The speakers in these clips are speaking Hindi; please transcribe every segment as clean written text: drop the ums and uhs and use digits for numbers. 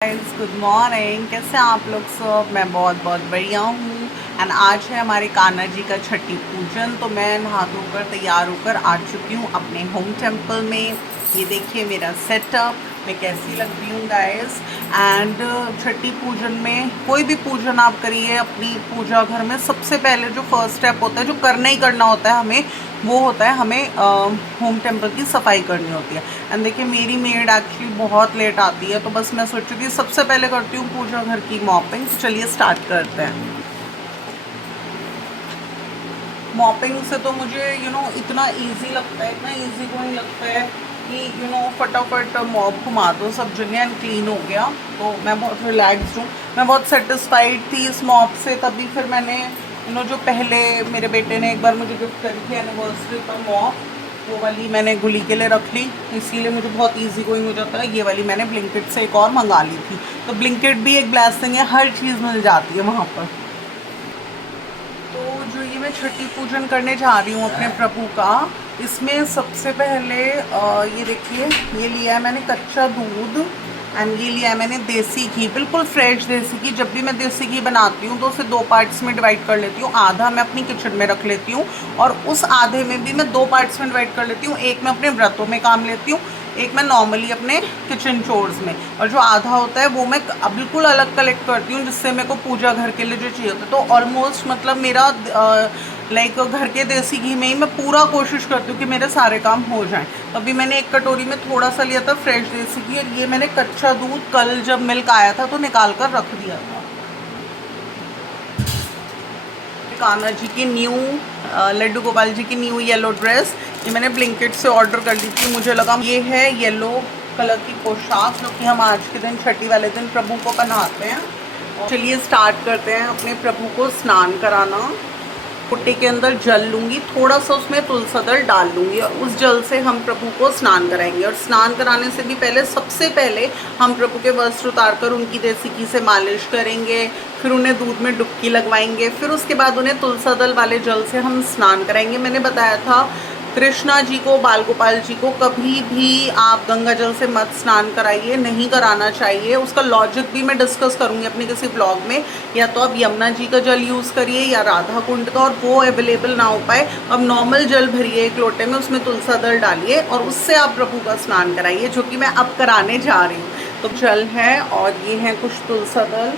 Guys good morning. कैसे हैं आप लोग सब? मैं बहुत बहुत बढ़िया हूँ। एंड आज है हमारे कान्हा जी का छठी पूजन। तो मैं नहा धोकर तैयार होकर आ चुकी हूँ अपने होम टेम्पल में। ये देखिए मेरा सेटअप, मैं कैसी लग रही हूँ गाइस। एंड छठी पूजन में कोई भी पूजन आप करिए अपनी पूजा घर में, सबसे पहले जो फर्स्ट स्टेप होता है, जो करना ही करना होता है हमें, वो होता है हमें होम टेम्पल की सफाई करनी होती है। एंड देखिए मेरी मेड एक्चुअली बहुत लेट आती है, तो बस मैं सोचू कि सबसे पहले करती हूँ पूजा घर की मॉपिंग। तो चलिए स्टार्ट करते हैं। मॉपिंग से तो मुझे इतना इजी लगता है, इतना इजी गोइंग लगता है कि फटाफट मॉप घुमा दो सब जगह एंड क्लीन हो गया। तो मैं बहुत रिलैक्स्ड हूँ, मैं बहुत सेटिस्फाइड थी इस मॉप से। तभी फिर मैंने जो पहले मेरे बेटे ने एक बार मुझे गिफ्ट करी थी एनिवर्सरी पर मॉप, वो वाली मैंने गुली के लिए रख ली। इसीलिए मुझे बहुत इजी गोइंग हो जाता है। ये वाली मैंने ब्लिंकिट से एक और मंगा ली थी। तो ब्लिंकिट भी एक ब्लेसिंग है, हर चीज़ मिल जाती है वहाँ पर। तो जो ये मैं छठी पूजन करने जा रही हूँ अपने प्रभु का, इसमें सबसे पहले ये देखिए, ये लिया है मैंने कच्चा दूध। एंड ये लिया है मैंने देसी घी, बिल्कुल फ्रेश देसी घी। जब भी मैं देसी घी बनाती हूँ तो उसे दो पार्ट्स में डिवाइड कर लेती हूँ। आधा मैं अपनी किचन में रख लेती हूँ और उस आधे में भी मैं दो पार्ट्स में डिवाइड कर लेती हूँ। एक मैं अपने व्रतों में काम लेती हूँ, एक मैं नॉर्मली अपने किचन चोर्स में। और जो आधा होता है वो मैं बिल्कुल अलग कलेक्ट करती हूँ, जिससे मेरे को पूजा घर के लिए जो चाहिए होता है। तो ऑलमोस्ट मतलब मेरा लाइक घर के देसी घी में ही मैं पूरा कोशिश करती हूँ कि मेरे सारे काम हो जाएं। तो अभी मैंने एक कटोरी में थोड़ा सा लिया था फ्रेश देसी घी, और ये मैंने कच्चा दूध कल जब मिल्क आया था तो निकाल कर रख दिया था। कान्हा जी की न्यू लड्डू गोपाल जी की न्यू येलो ड्रेस, ये मैंने ब्लिंकिट से ऑर्डर कर दी थी। मुझे लगा ये है येलो कलर की पोशाक जो कि हम आज के दिन छठी वाले दिन प्रभु को पहनाते हैं। चलिए स्टार्ट करते हैं अपने प्रभु को स्नान कराना। कुट्टी के अंदर जल लूँगी, थोड़ा सा उसमें तुलसी दल डाल लूँगी और उस जल से हम प्रभु को स्नान कराएंगे। और स्नान कराने से भी पहले सबसे पहले हम प्रभु के वस्त्र उतार कर उनकी देसी घी से मालिश करेंगे, फिर उन्हें दूध में डुबकी लगवाएंगे, फिर उसके बाद उन्हें तुलसी दल वाले जल से हम स्नान कराएंगे। मैंने बताया था कृष्णा जी को, बाल गोपाल जी को कभी भी आप गंगा जल से मत स्नान कराइए, नहीं कराना चाहिए। उसका लॉजिक भी मैं डिस्कस करूँगी अपने किसी ब्लॉग में। या तो आप यमुना जी का जल यूज़ करिए या राधा कुंड का, और वो अवेलेबल ना हो पाए अब नॉर्मल जल भरिए एक लोटे में, उसमें तुलसी दल डालिए और उससे आप प्रभु का स्नान कराइए, जो कि मैं अब कराने जा रही हूँ। तो जल है और ये है कुछ तुलसी दल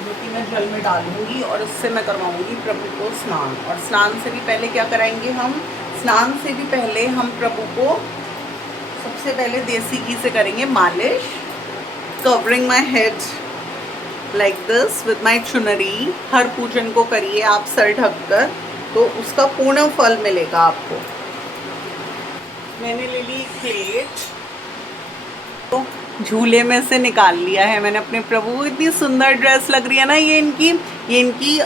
जो कि मैं जल में डालूंगी और इससे मैं करवाऊंगी प्रभु को स्नान। और स्नान से भी पहले क्या कराएंगे हम? स्नान से भी पहले हम प्रभु को सबसे पहले देसी घी से करेंगे मालिश, covering my head like this with my चुनरी। हर पूजन को करिए आप सर ढककर, तो उसका पूर्ण फल मिलेगा आपको। मैंने ले ली प्लेट, तो झूले में से निकाल लिया है मैंने अपने प्रभु। इतनी सुंदर ड्रेस लग रही है ना ये इनकी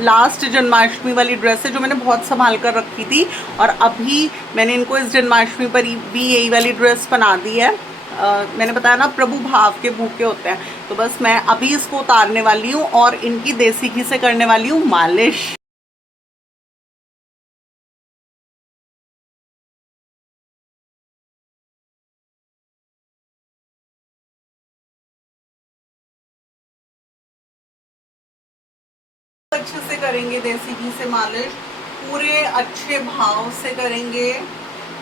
लास्ट जन्माष्टमी वाली ड्रेस है जो मैंने बहुत संभाल कर रखी थी। और अभी मैंने इनको इस जन्माष्टमी पर भी यही वाली ड्रेस बना दी है। मैंने बताया ना प्रभु भाव के भूखे होते हैं, तो बस मैं अभी इसको उतारने वाली हूँ और इनकी देसी घी से करने वाली हूँ मालिश। अच्छे से करेंगे देसी घी से मालिश, पूरे अच्छे भाव से करेंगे।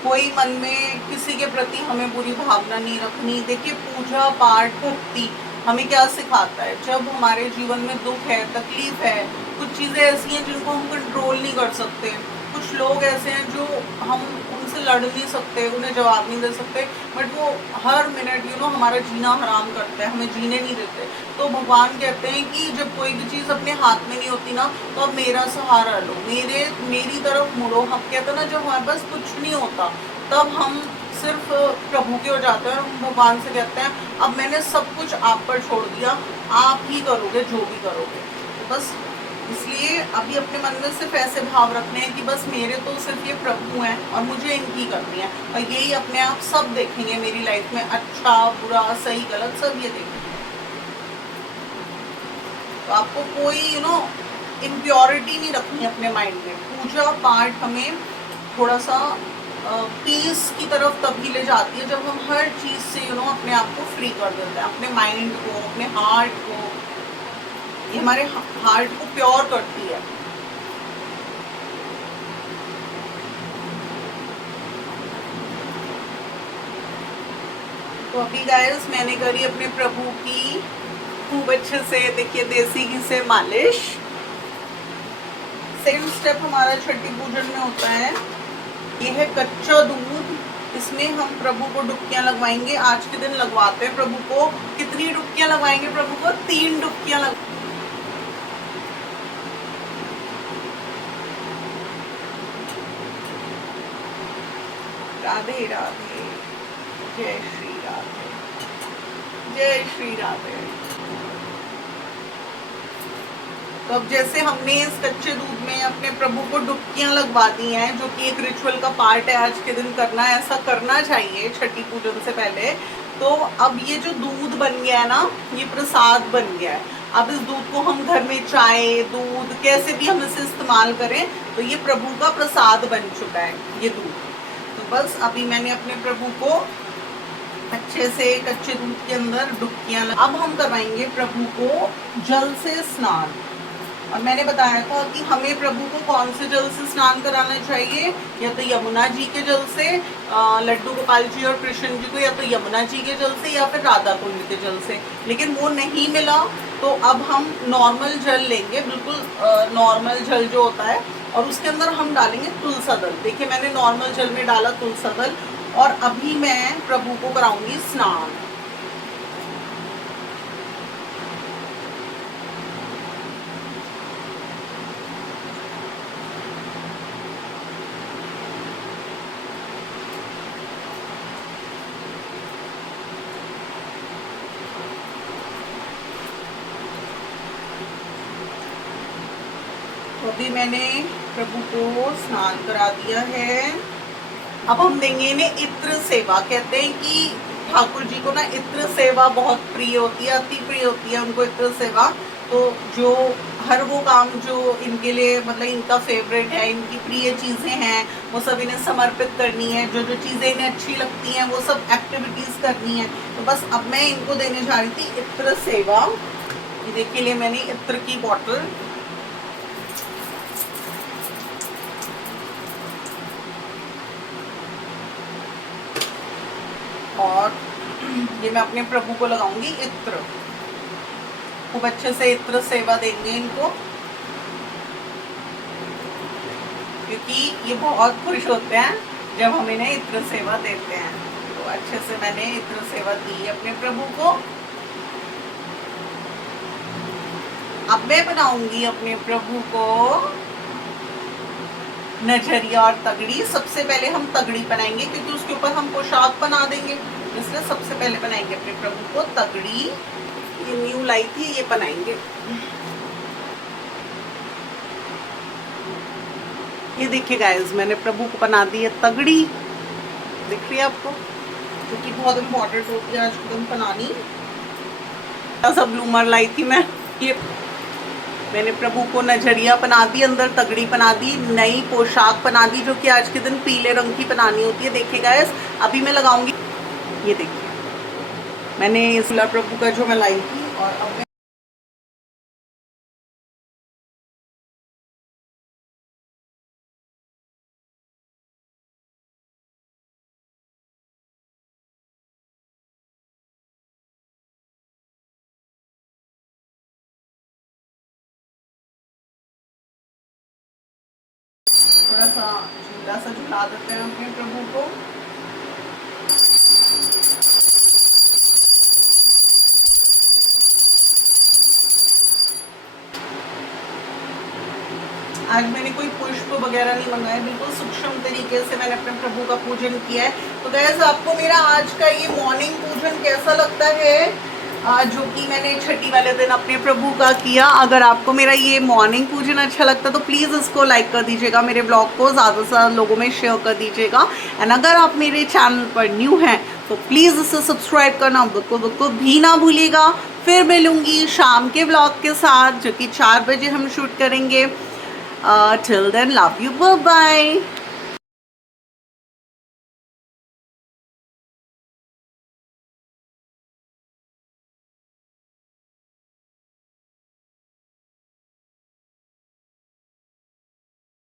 कोई मन में किसी के प्रति हमें बुरी भावना नहीं रखनी। देखिए पूजा पाठ भक्ति हमें क्या सिखाता है? जब हमारे जीवन में दुख है, तकलीफ है, कुछ चीज़ें ऐसी हैं जिनको हम कंट्रोल नहीं कर सकते, कुछ लोग ऐसे हैं जो हम उनसे लड़ नहीं सकते, उन्हें जवाब नहीं दे सकते, बट वो हर मिनट हमारा जीना हराम करते हैं, हमें जीने नहीं देते। तो भगवान कहते हैं कि जब कोई भी चीज़ अपने हाथ में नहीं होती ना, तो अब मेरा सहारा लो, मेरी तरफ मुड़ो। हम कहते हैं ना जब हमारे पास कुछ नहीं होता तब हम सिर्फ प्रभु के हो जाते हैं और हम भगवान से कहते हैं अब मैंने सब कुछ आप पर छोड़ दिया, आप ही करोगे जो भी करोगे। तो बस इसलिए अभी अपने मन में सिर्फ ऐसे भाव रखने हैं कि बस मेरे तो सिर्फ ये प्रभु हैं और मुझे इनकी करनी है, और यही अपने आप सब देखेंगे मेरी लाइफ में, अच्छा बुरा सही गलत सब ये देखेंगे। तो आपको कोई इम्प्योरिटी नहीं रखनी अपने माइंड में। पूजा पाठ हमें थोड़ा सा पीस की तरफ तभी ले जाती है जब हम हर चीज़ से अपने आप को फ्री कर देते हैं, अपने माइंड को, अपने हार्ट को। ये हमारे हार्ट को प्योर करती है। तो अभी गाइस मैंने करी अपने प्रभु की खूब अच्छे से, देखिए, देसी घी से मालिश। सेकंड स्टेप हमारा छठी पूजन में होता है, ये है कच्चा दूध। इसमें हम प्रभु को डुबकियां लगवाएंगे। आज के दिन लगवाते हैं प्रभु को। कितनी डुबकियां लगवाएंगे प्रभु को? 3 डुबकियां लग। राधे राधे, जय श्री राधे, जय श्री राधे। तो अब जैसे हमने इस कच्चे दूध में अपने प्रभु को डुबकियां लगवा दी हैं, जो कि एक रिचुअल का पार्ट है, आज के दिन करना है, ऐसा करना चाहिए छठी पूजन से पहले। तो अब ये जो दूध बन गया है ना, ये प्रसाद बन गया है। अब इस दूध को हम घर में चाय, दूध, कैसे भी हम इसे इस्तेमाल करें, तो ये प्रभु का प्रसाद बन चुका है ये दूध। तो बस अभी मैंने अपने प्रभु को अच्छे से कच्चे दूध के अंदर डुबकियां। अब हम करवाएंगे प्रभु को जल से स्नान। और मैंने बताया था कि हमें प्रभु को कौन से जल से स्नान कराना चाहिए, या तो यमुना जी के जल से, लड्डू गोपाल जी और कृष्ण जी को या तो यमुना जी के जल से या फिर राधा कुंड के जल से। लेकिन वो नहीं मिला तो अब हम नॉर्मल जल लेंगे, बिल्कुल नॉर्मल जल जो होता है, और उसके अंदर हम डालेंगे तुलसा दल। देखिए मैंने नॉर्मल जल में डाला तुलसा दल। और अभी मैं प्रभु को कराऊंगी स्नान। तो अभी मैंने प्रभु को स्नान करा दिया है। अब हम देंगे इन्हें इत्र सेवा। कहते हैं कि ठाकुर जी को ना इत्र सेवा बहुत प्रिय होती है, अति प्रिय होती है उनको इत्र सेवा। तो जो हर वो काम जो इनके लिए, मतलब इनका फेवरेट है, इनकी प्रिय चीज़ें हैं, वो सब इन्हें समर्पित करनी है। जो जो चीज़ें इन्हें अच्छी लगती हैं वो सब एक्टिविटीज़ करनी है। तो बस अब मैं इनको देने जा रही थी इत्र सेवा। ये देखिए लिए मैंने इत्र की बॉटल। और ये मैं अपने प्रभु को लगाऊंगी इत्र। खूब अच्छे से इत्र सेवा देंगे इनको, क्योंकि ये बहुत खुश होते हैं जब हम इन्हें इत्र सेवा देते हैं। तो अच्छे से मैंने इत्र सेवा दी अपने प्रभु को। अब मैं बनाऊंगी अपने प्रभु को नजरिया और तगड़ी। सबसे पहले हम तगड़ी बनाएंगे, क्योंकि उसके ऊपर हम पोशाक बना देंगे, इसलिए सबसे पहले बनाएंगे अपने प्रभु को तगड़ी। ये न्यू लाई थी, ये बनाएंगे। ये देखिए गाइस, मैंने प्रभु को बना दी है तगड़ी। दिख रही है आपको? क्योंकि बहुत इम्पोर्टेंट होती है आज के दिन बनानी। सब ब्लूमर लाई थी मैं। ये मैंने प्रभु को नजरिया बना दी, अंदर तगड़ी बना दी, नई पोशाक बना दी, जो कि आज के दिन पीले रंग की बनानी होती है। देखिए गाइस, अभी मैं लगाऊंगी। ये देखिए मैंने इस प्रभु का जो मैं लाई थी, और अब मैं थोड़ा सा झूला सा झुला देते हैं अपने प्रभु को। आज मैंने कोई पुष्प वगैरह नहीं मंगाया, बिल्कुल सूक्ष्म तरीके से मैंने अपने प्रभु का पूजन किया है। तो गाइस, आपको मेरा आज का ये मॉर्निंग पूजन कैसा लगता है, जो कि मैंने छठी वाले दिन अपने प्रभु का किया? अगर आपको मेरा ये मॉर्निंग पूजन अच्छा लगता है तो प्लीज़ इसको लाइक कर दीजिएगा, मेरे ब्लॉग को ज़्यादा से ज़्यादा लोगों में शेयर कर दीजिएगा। एंड अगर आप मेरे चैनल पर न्यू हैं तो प्लीज़ इसे सब्सक्राइब करना बिल्कुल भी ना भूलिएगा। फिर मिलूँगी शाम के ब्लॉग के साथ, जो कि 4 बजे हम शूट करेंगे। Till then, love you, bye bye.